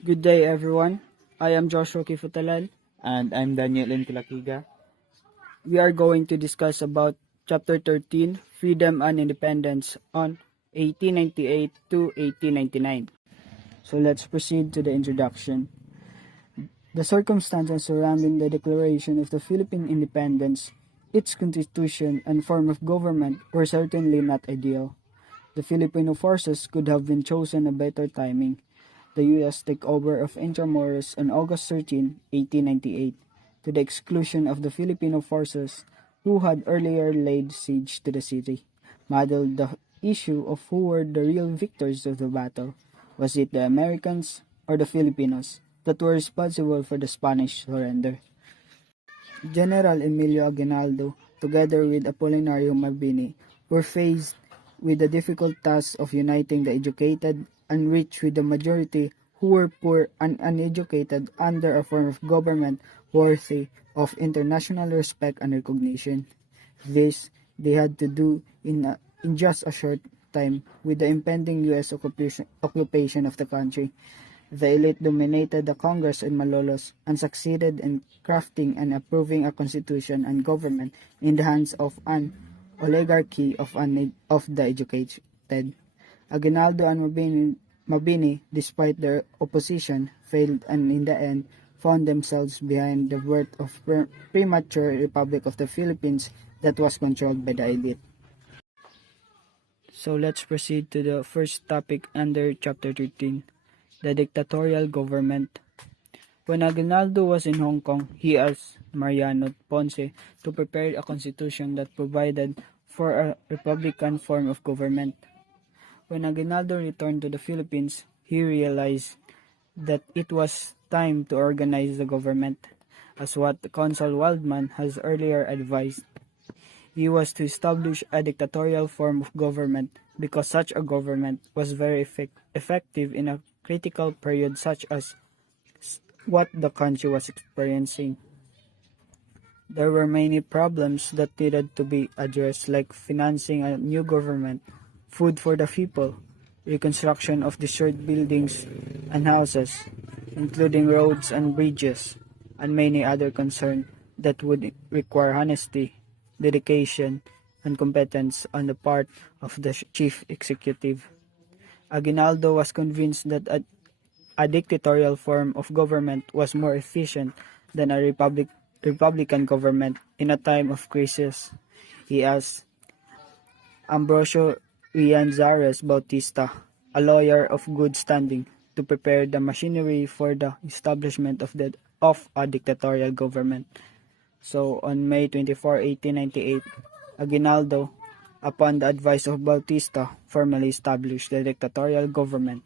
Good day, everyone. I am Joshua Kifutalal. And I'm Daniel Intilakiga. We are going to discuss about Chapter 13, Freedom and Independence on 1898 to 1899. So let's proceed to the introduction. The circumstances surrounding the declaration of the Philippine independence, its constitution, and form of government were certainly not ideal. The Filipino forces could have been chosen a better timing. The U.S. takeover of Intramuros on August 13, 1898, to the exclusion of the Filipino forces who had earlier laid siege to the city, muddled the issue of who were the real victors of the battle. Was it the Americans or the Filipinos that were responsible for the Spanish surrender? General Emilio Aguinaldo, together with Apolinario Mabini, were faced with the difficult task of uniting the educated and rich with the majority who were poor and uneducated under a form of government worthy of international respect and recognition. This they had to do in just a short time with the impending U.S. occupation of the country. The elite dominated the Congress in Malolos and succeeded in crafting and approving a constitution and government in the hands of an oligarchy of the educated. Aguinaldo and Mabini, despite their opposition, failed and in the end found themselves behind the birth of premature Republic of the Philippines that was controlled by the elite. So let's proceed to the first topic under Chapter 13, the dictatorial government. When Aguinaldo was in Hong Kong, he asked Mariano Ponce to prepare a constitution that provided for a republican form of government. When Aguinaldo returned to the Philippines, he realized that it was time to organize the government, as what Consul Waldman has earlier advised. He was to establish a dictatorial form of government because such a government was very effective in a critical period such as what the country was experiencing. There were many problems that needed to be addressed, like financing a new government, food for the people, reconstruction of destroyed buildings and houses, including roads and bridges, and many other concerns that would require honesty, dedication, and competence on the part of the chief executive. Aguinaldo was convinced that a dictatorial form of government was more efficient than a republican government in a time of crisis. He asked Ambrosio Rianzares Bautista, a lawyer of good standing, to prepare the machinery for the establishment of a dictatorial government. So on May 24, 1898, Aguinaldo, upon the advice of Bautista, formally established the dictatorial government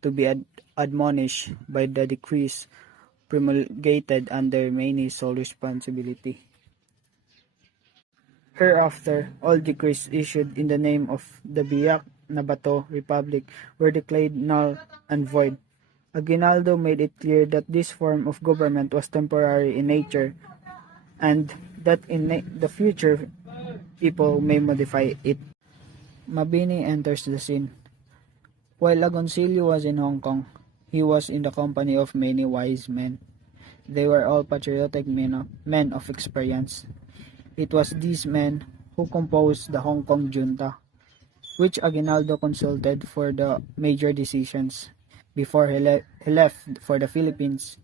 to be admonished by the decrees promulgated under Mayne's sole responsibility. Hereafter, all decrees issued in the name of the Biak na Bato Republic were declared null and void. Aguinaldo made it clear that this form of government was temporary in nature and that in the future people may modify it. Mabini enters the scene. While Agoncillo was in Hong Kong, he was in the company of many wise men. They were all patriotic men of experience. It was these men who composed the Hong Kong junta, which Aguinaldo consulted for the major decisions. Before he left for the Philippines,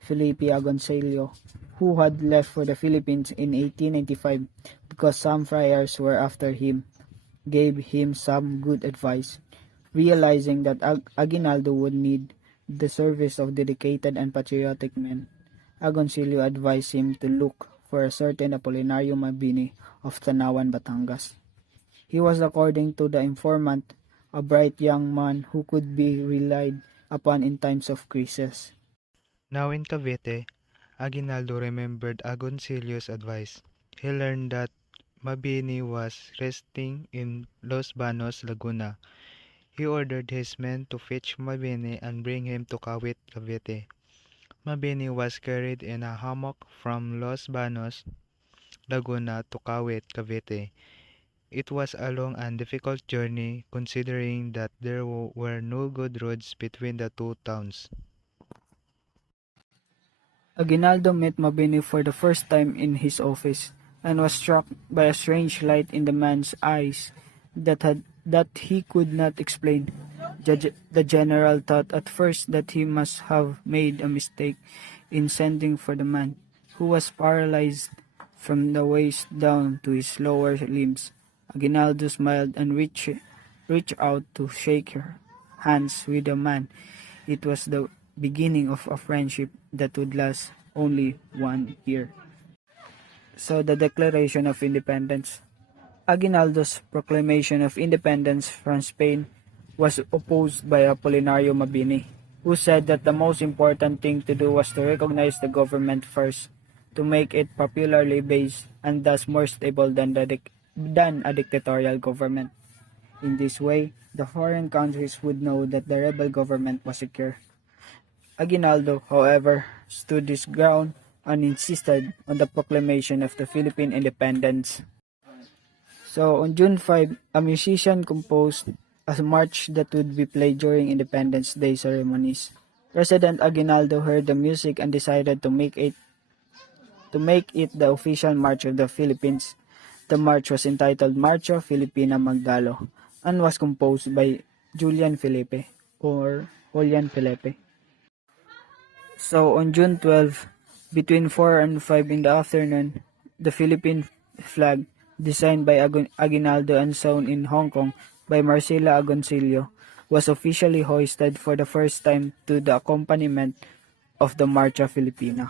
Felipe Agoncillo, who had left for the Philippines in 1895 because some friars were after him, gave him some good advice. Realizing that Aguinaldo would need the service of dedicated and patriotic men, Agoncillo advised him to look for a certain Apolinario Mabini of Tanawan, Batangas. He was, according to the informant, a bright young man who could be relied upon in times of crisis. Now in Cavite, Aguinaldo remembered Agoncillo's advice. He learned that Mabini was resting in Los Banos, Laguna. He ordered his men to fetch Mabini and bring him to Kawit, Cavite. Mabini was carried in a hammock from Los Banos, Laguna to Kawit, Cavite. It was a long and difficult journey considering that there were no good roads between the two towns. Aguinaldo met Mabini for the first time in his office and was struck by a strange light in the man's eyes that he could not explain. The general thought at first that he must have made a mistake in sending for the man, who was paralyzed from the waist down to his lower limbs. Aguinaldo smiled and reached out to shake hands with the man. It was the beginning of a friendship that would last only 1 year. So the Declaration of Independence. Aguinaldo's proclamation of independence from Spain was opposed by Apolinario Mabini, who said that the most important thing to do was to recognize the government first, to make it popularly based and thus more stable than a dictatorial government. In this way, the foreign countries would know that the rebel government was secure. Aguinaldo, however, stood his ground and insisted on the proclamation of the Philippine independence. So on June 5, a musician composed a march that would be played during Independence Day ceremonies. President Aguinaldo heard the music and decided to make it the official march of the Philippines. The march was entitled Marcha Filipina Magdalo and was composed by Julian Felipe or Julian Felipe. So on June 12, between 4 and 5 in the afternoon, the Philippine flag, designed by Aguinaldo and sewn in Hong Kong by Marcela Agoncillo, was officially hoisted for the first time to the accompaniment of the Marcha Filipina.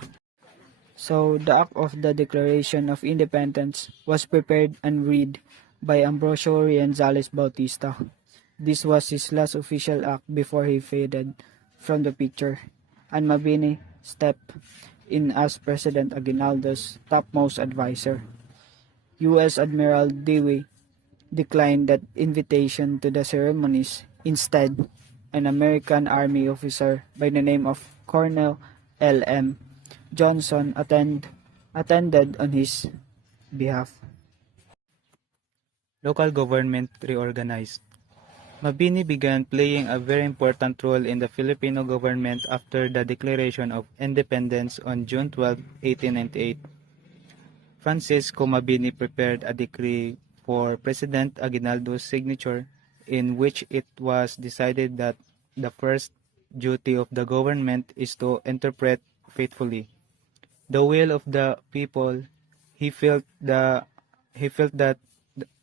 So the act of the Declaration of Independence was prepared and read by Ambrosio Rienzales Bautista. This was his last official act before he faded from the picture, and Mabini stepped in as President Aguinaldo's topmost advisor. U.S. Admiral Dewey declined that invitation to the ceremonies. Instead, an American Army officer by the name of Colonel L.M. Johnson attended on his behalf. Local government reorganized. Mabini began playing a very important role in the Filipino government after the Declaration of Independence on June 12, 1898. Francisco Mabini prepared a decree for President Aguinaldo's signature, in which it was decided that the first duty of the government is to interpret faithfully the will of the people. He felt that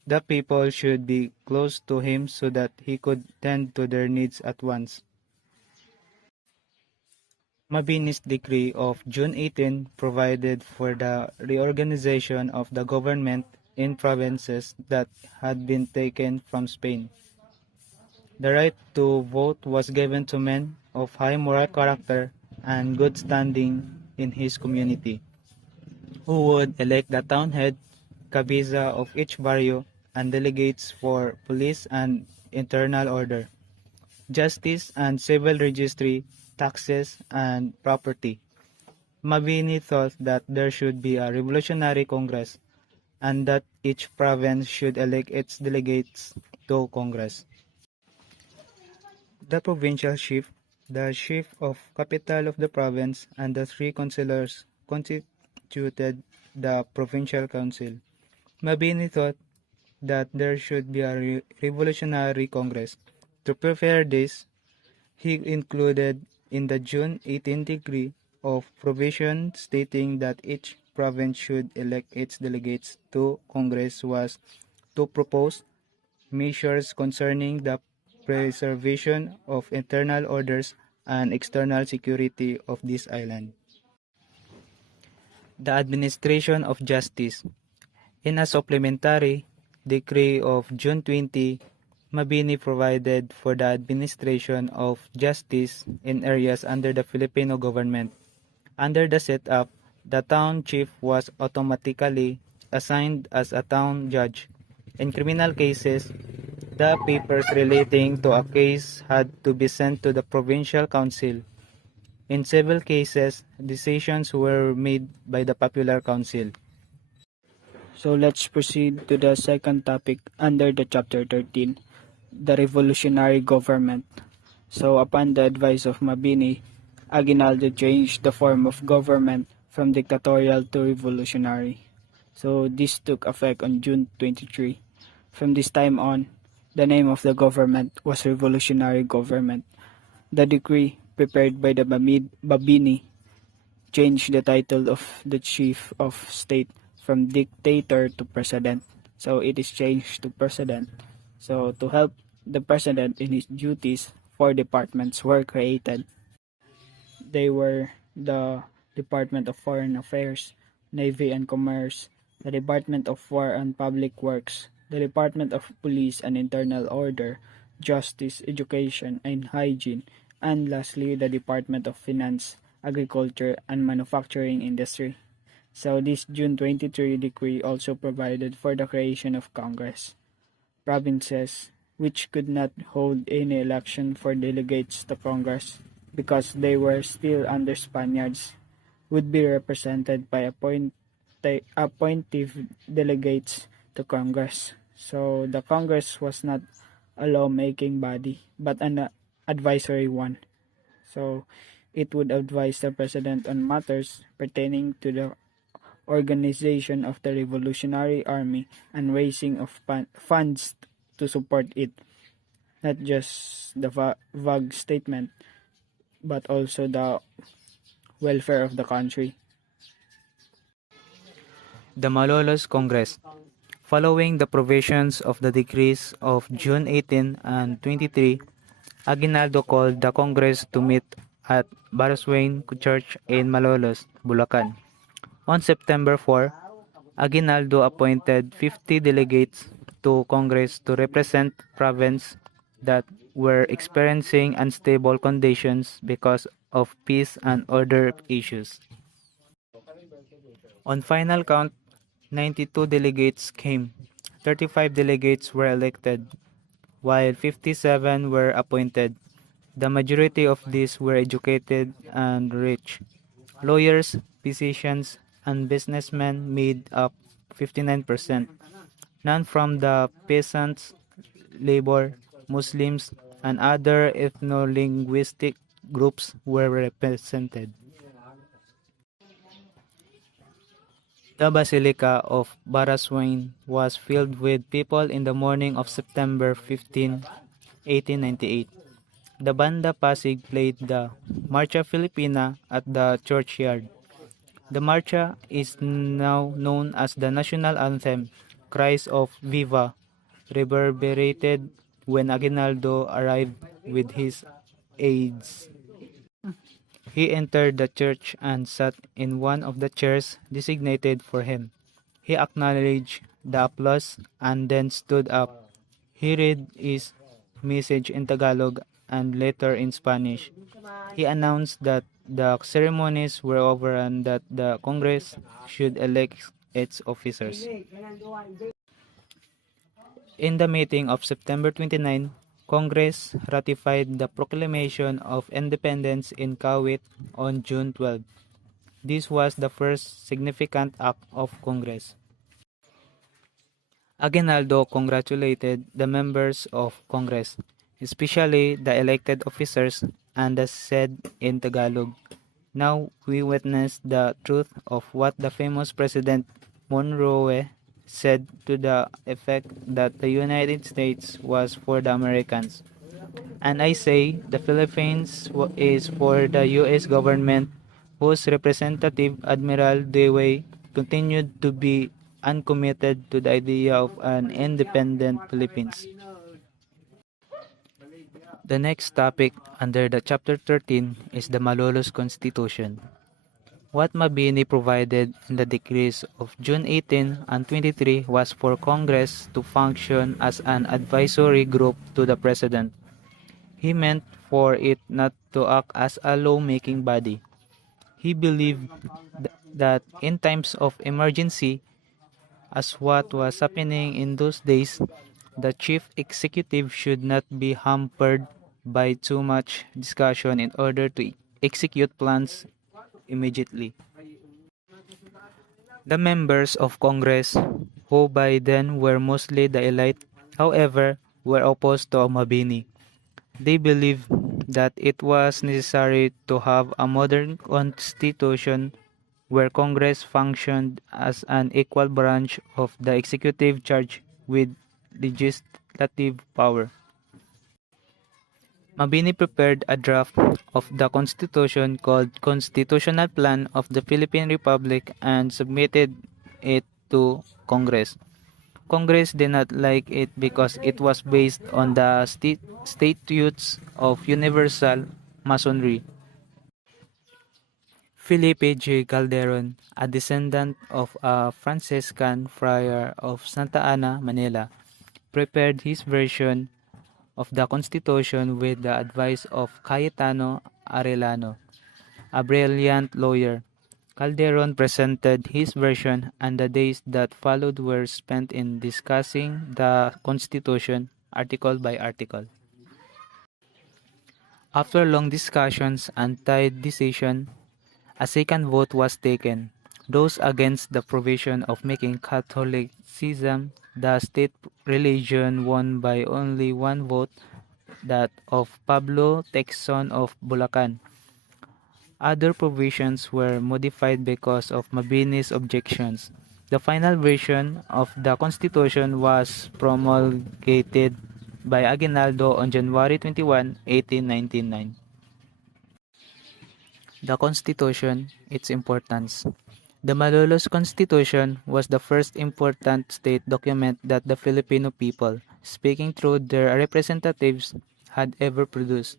the people should be close to him so that he could tend to their needs at once. Mabini's decree of June 18 provided for the reorganization of the government in provinces that had been taken from Spain. The right to vote was given to men of high moral character and good standing in his community, who would elect the town head, cabeza of each barrio, and delegates for police and internal order, justice and civil registry, taxes, and property. Mabini thought that there should be a revolutionary congress and that each province should elect its delegates to Congress. The provincial chief, the chief of capital of the province, and the 3 councillors constituted the provincial council. Mabini thought that there should be a revolutionary congress. To prepare this, he included in the June 18 decree of provision stating that each province should elect its delegates to Congress was to propose measures concerning the preservation of internal orders and external security of this island. The administration of justice. In a supplementary decree of June 20, Mabini provided for the administration of justice in areas under the Filipino government. Under the setup, the town chief was automatically assigned as a town judge. In criminal cases, the papers relating to a case had to be sent to the provincial council. In civil cases, decisions were made by the popular council. So let's proceed to the second topic under the chapter 13, the revolutionary government. So upon the advice of Mabini, Aguinaldo changed the form of government from dictatorial to revolutionary. So this took effect on June 23. From this time on, the name of the government was Revolutionary Government. The decree, prepared by the Babini, changed the title of the chief of state from dictator to president. So it is changed to president. So to help the president in his duties, four departments were created. They were the Department of Foreign Affairs, Navy and Commerce, the Department of War and Public Works, the Department of Police and Internal Order, Justice, Education and Hygiene, and lastly the Department of Finance, Agriculture and Manufacturing Industry. So this June 23 decree also provided for the creation of Congress. Provinces, which could not hold any election for delegates to Congress because they were still under Spaniards, would be represented by appointive delegates to Congress. So the Congress was not a lawmaking body but an advisory one. So it would advise the president on matters pertaining to the organization of the Revolutionary Army and raising of funds to support it. Not just the vague statement, but also the welfare of the country. The Malolos Congress. Following the provisions of the decrees of June 18 and 23, Aguinaldo called the Congress to meet at Baraswain Church in Malolos, Bulacan. On September 4, Aguinaldo appointed 50 delegates to Congress to represent provinces that were experiencing unstable conditions because of peace and order issues. On final count, 92 delegates came. 35 delegates were elected, while 57 were appointed. The majority of these were educated and rich. Lawyers, physicians, and businessmen made up 59%. None from the peasants, labor, Muslims, and other ethno-linguistic groups were represented. The Basilica of Baraswain was filled with people in the morning of September 15, 1898. The Banda Pasig played the Marcha Filipina at the churchyard. The marcha is now known as the national anthem. Cries of "Viva" reverberated when Aguinaldo arrived with his aides. He entered the church and sat in one of the chairs designated for him. He acknowledged the applause and then stood up. He read his message in Tagalog and later in Spanish. He announced that the ceremonies were over and that the Congress should elect its officers. In the meeting of September 29, Congress ratified the Proclamation of Independence in Kawit on June 12. This was the first significant act of Congress. Aguinaldo congratulated the members of Congress, especially the elected officers, and said in Tagalog, "Now we witness the truth of what the famous President Monroe said to the effect that the United States was for the Americans. And I say the Philippines is for the U.S. government, whose representative Admiral Dewey continued to be uncommitted to the idea of an independent Philippines." The next topic under the Chapter 13 is the Malolos Constitution. What Mabini provided in the decrees of June 18 and 23 was for Congress to function as an advisory group to the President. He meant for it not to act as a law-making body. He believed that in times of emergency, as what was happening in those days, the chief executive should not be hampered by too much discussion in order to execute plans immediately. The members of Congress, who by then were mostly the elite, however, were opposed to Mabini. They believed that it was necessary to have a modern constitution where Congress functioned as an equal branch of the executive charged with legislative power. Mabini prepared a draft of the Constitution called Constitutional Plan of the Philippine Republic and submitted it to Congress. Congress did not like it because it was based on the statutes of universal masonry. Felipe J. Calderon, a descendant of a Franciscan friar of Santa Ana, Manila, prepared his version of the Constitution with the advice of Cayetano Arellano, a brilliant lawyer. Calderon presented his version, and the days that followed were spent in discussing the Constitution article by article. After long discussions and tight decision, a second vote was taken. Those against the provision of making Catholicism the state religion won by only one vote, that of Pablo Texon of Bulacan. Other provisions were modified because of Mabini's objections. The final version of the Constitution was promulgated by Aguinaldo on January 21, 1899. The Constitution, its importance. The Malolos Constitution was the first important state document that the Filipino people, speaking through their representatives, had ever produced.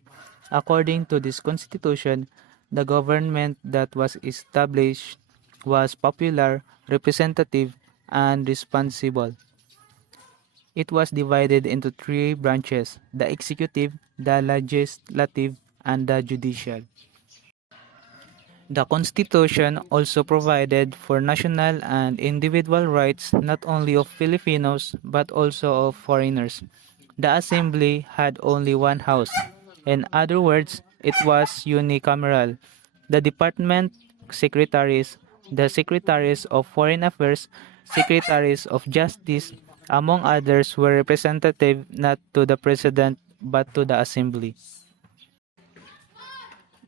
According to this constitution, the government that was established was popular, representative, and responsible. It was divided into three branches: the executive, the legislative, and the judicial. The Constitution also provided for national and individual rights not only of Filipinos but also of foreigners. The Assembly had only one house. In other words, it was unicameral. The department secretaries, the secretaries of foreign affairs, secretaries of justice, among others, were representative not to the president but to the assembly.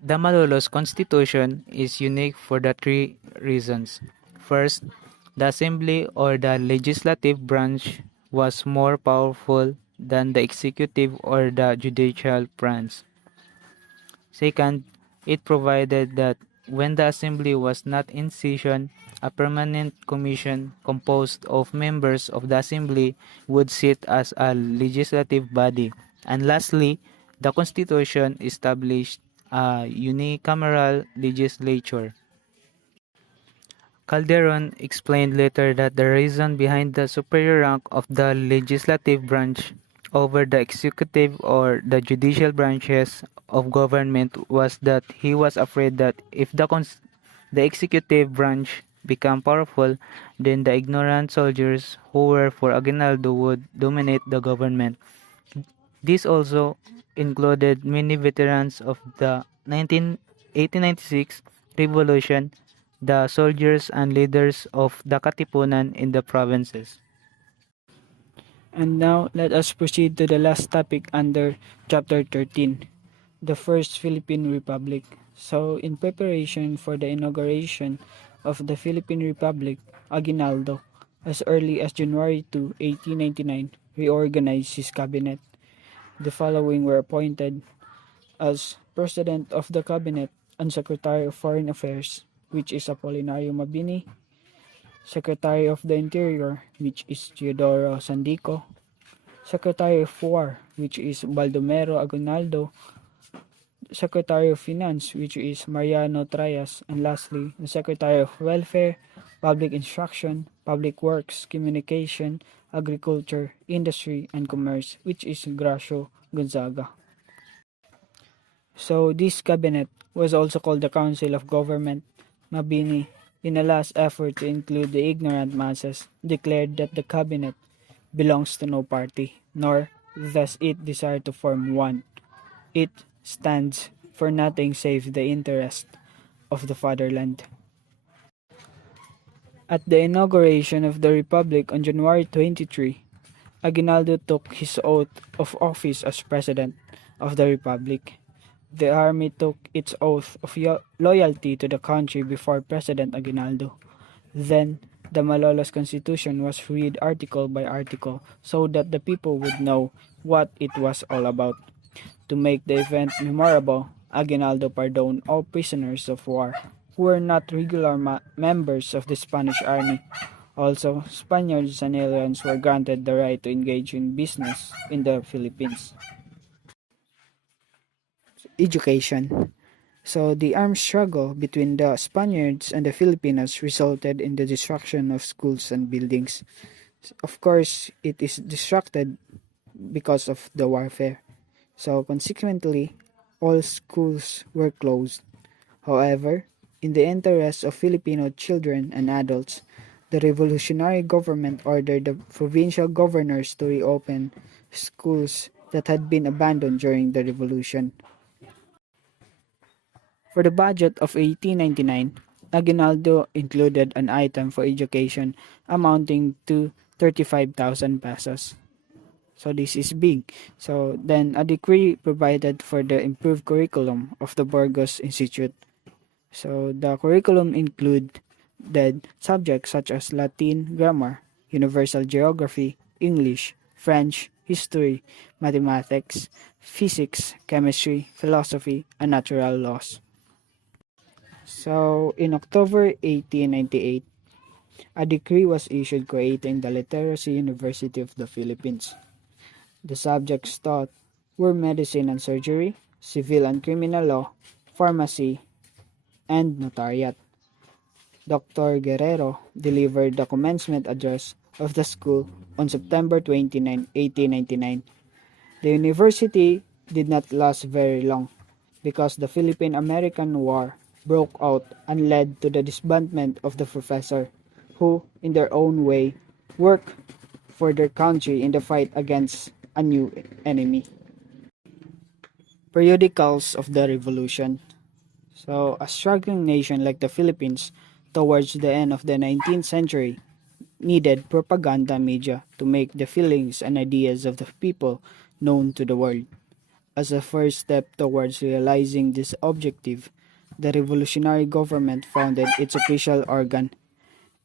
The Malolos Constitution is unique for the three reasons. First, the assembly or the legislative branch was more powerful than the executive or the judicial branch. Second, it provided that when the assembly was not in session, a permanent commission composed of members of the assembly would sit as a legislative body. And lastly, the Constitution established a unicameral legislature. Calderon explained later that the reason behind the superior rank of the legislative branch over the executive or the judicial branches of government was that he was afraid that if the executive branch became powerful, then the ignorant soldiers who were for Aguinaldo would dominate the government. This also included many veterans of the 1896 revolution, the soldiers and leaders of the Katipunan in the provinces. And now, let us proceed to the last topic under Chapter 13, the First Philippine Republic. So, in preparation for the inauguration of the Philippine Republic, Aguinaldo, as early as January 2, 1899, reorganized his cabinet. The following were appointed as President of the Cabinet and Secretary of Foreign Affairs, which is Apolinario Mabini, Secretary of the Interior, which is Teodoro Sandico, Secretary of War, which is Baldomero Aguinaldo, Secretary of Finance, which is Mariano Trias, and lastly, the Secretary of Welfare, Public Instruction, Public Works, Communication, Agriculture, Industry, and Commerce, which is Gracio Gonzaga. So this cabinet was also called the Council of Government. Mabini, in a last effort to include the ignorant masses, declared that the cabinet belongs to no party, nor does it desire to form one. It stands for nothing save the interest of the fatherland. At the inauguration of the Republic on January 23, Aguinaldo took his oath of office as President of the Republic. The army took its oath of loyalty to the country before President Aguinaldo. Then, the Malolos Constitution was read article by article so that the people would know what it was all about. To make the event memorable, Aguinaldo pardoned all prisoners of war who were not regular members of the Spanish army. Also, Spaniards and aliens were granted the right to engage in business in the Philippines. Education. So, the armed struggle between the Spaniards and the Filipinos resulted in the destruction of schools and buildings. Of course, it is destructed because of the warfare. So, consequently, all schools were closed. However, in the interest of Filipino children and adults, the revolutionary government ordered the provincial governors to reopen schools that had been abandoned during the revolution. For the budget of 1899, Aguinaldo included an item for education amounting to 35,000 pesos. So this is big. So then a decree provided for the improved curriculum of the Burgos Institute. So the curriculum included subjects such as Latin grammar, universal geography, English, French, history, mathematics, physics, chemistry, philosophy, and natural laws. So in October 1898, a decree was issued creating the Literacy University of the Philippines. The subjects taught were medicine and surgery, civil and criminal law, pharmacy, and notariate. Dr. Guerrero delivered the commencement address of the school on September 29, 1899. The university did not last very long because the Philippine-American War broke out and led to the disbandment of the professor, who, in their own way, worked for their country in the fight against a new enemy. Periodicals of the Revolution. So, a struggling nation like the Philippines, towards the end of the 19th century, needed propaganda media to make the feelings and ideas of the people known to the world. As a first step towards realizing this objective, the revolutionary government founded its official organ,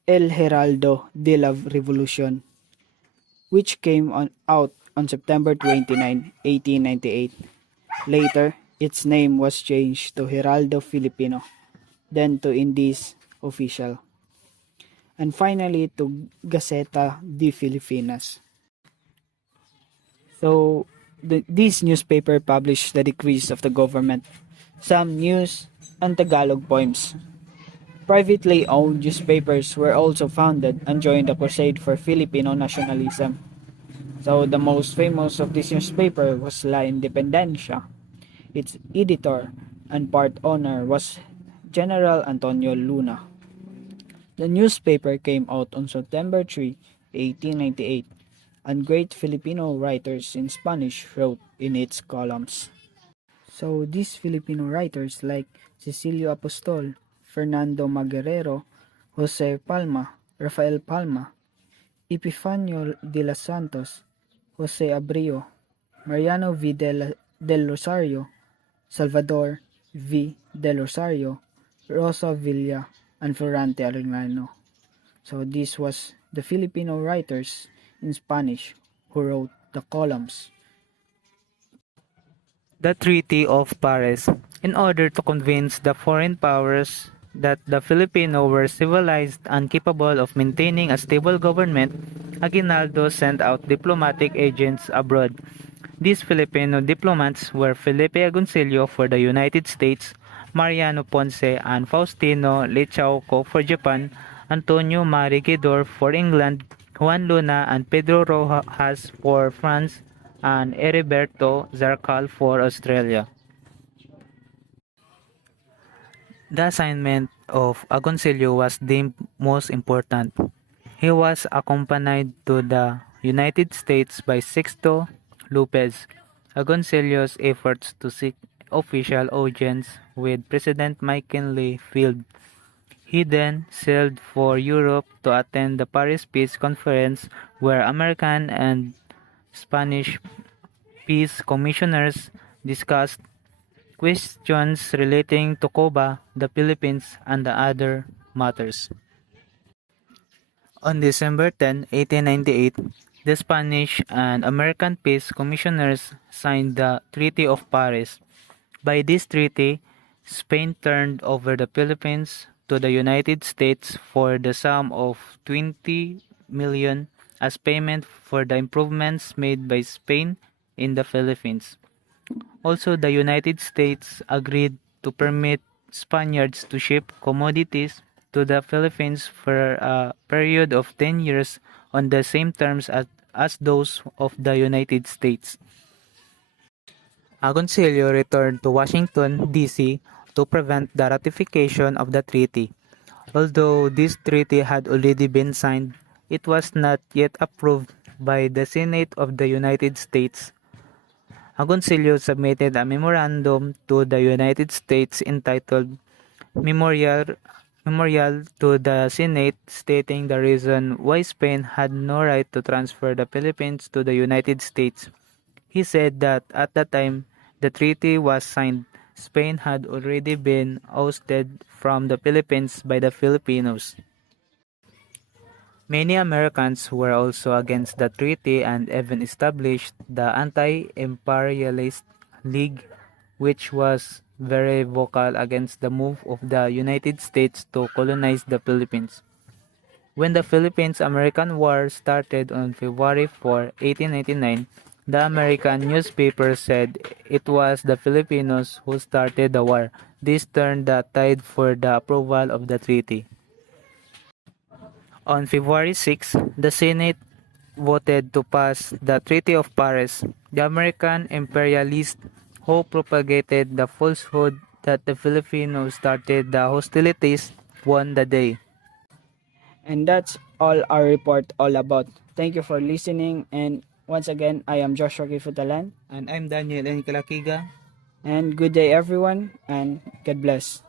El Heraldo de la Revolucion, which came out on September 29, 1898. Later, its name was changed to Heraldo Filipino, then to Indies Official, and finally to Gaceta de Filipinas. So, this newspaper published the decrees of the government, some news, and Tagalog poems. Privately owned newspapers were also founded and joined the crusade for Filipino nationalism. So the most famous of this newspaper was La Independencia. Its editor and part owner was General Antonio Luna. The newspaper came out on September 3, 1898, and great Filipino writers in Spanish wrote in its columns. So these Filipino writers like Cecilio Apostol, Fernando Maguerero, Jose Palma, Rafael Palma, Epifanio de los Santos, Jose Abreu, Mariano V. del Rosario, Salvador V. del Rosario, Rosa Villa, and Florante Arellano. So this was the Filipino writers in Spanish who wrote the columns. The Treaty of Paris, in order to convince the foreign powers that the Filipino were civilized and capable of maintaining a stable government, Aguinaldo sent out diplomatic agents abroad. These Filipino diplomats were Felipe Agoncillo for the United States, Mariano Ponce and Faustino Lecauco for Japan, Antonio Marigidor for England, Juan Luna and Pedro Rojas for France, and Heriberto Zarcal for Australia. The assignment of Agoncillo was deemed most important. He was accompanied to the United States by Sixto Lopez. Agoncillo's efforts to seek official audience with President McKinley failed. He then sailed for Europe to attend the Paris Peace Conference, where American and Spanish peace commissioners discussed questions relating to Cuba, the Philippines, and the other matters. On December 10, 1898, the Spanish and American peace commissioners signed the Treaty of Paris. By this treaty, Spain turned over the Philippines to the United States for the sum of 20 million as payment for the improvements made by Spain in the Philippines. Also, the United States agreed to permit Spaniards to ship commodities to the Philippines for a period of 10 years on the same terms as those of the United States. Agoncillo returned to Washington, D.C. to prevent the ratification of the treaty. Although this treaty had already been signed, it was not yet approved by the Senate of the United States. Agoncillo submitted a memorandum to the United States entitled Memorial to the Senate stating the reason why Spain had no right to transfer the Philippines to the United States. He said that at the time the treaty was signed, Spain had already been ousted from the Philippines by the Filipinos. Many Americans were also against the treaty and even established the Anti-Imperialist League, which was very vocal against the move of the United States to colonize the Philippines. When the Philippines-American War started on February 4, 1899, the American newspaper said it was the Filipinos who started the war. This turned the tide for the approval of the treaty. On February 6, the Senate voted to pass the Treaty of Paris. The American imperialists who propagated the falsehood that the Filipinos started the hostilities won the day. And that's all our report all about. Thank you for listening, and once again, I am Joshua Kifutalan, And I'm Daniel Enikalakiga. and good day everyone, and God bless.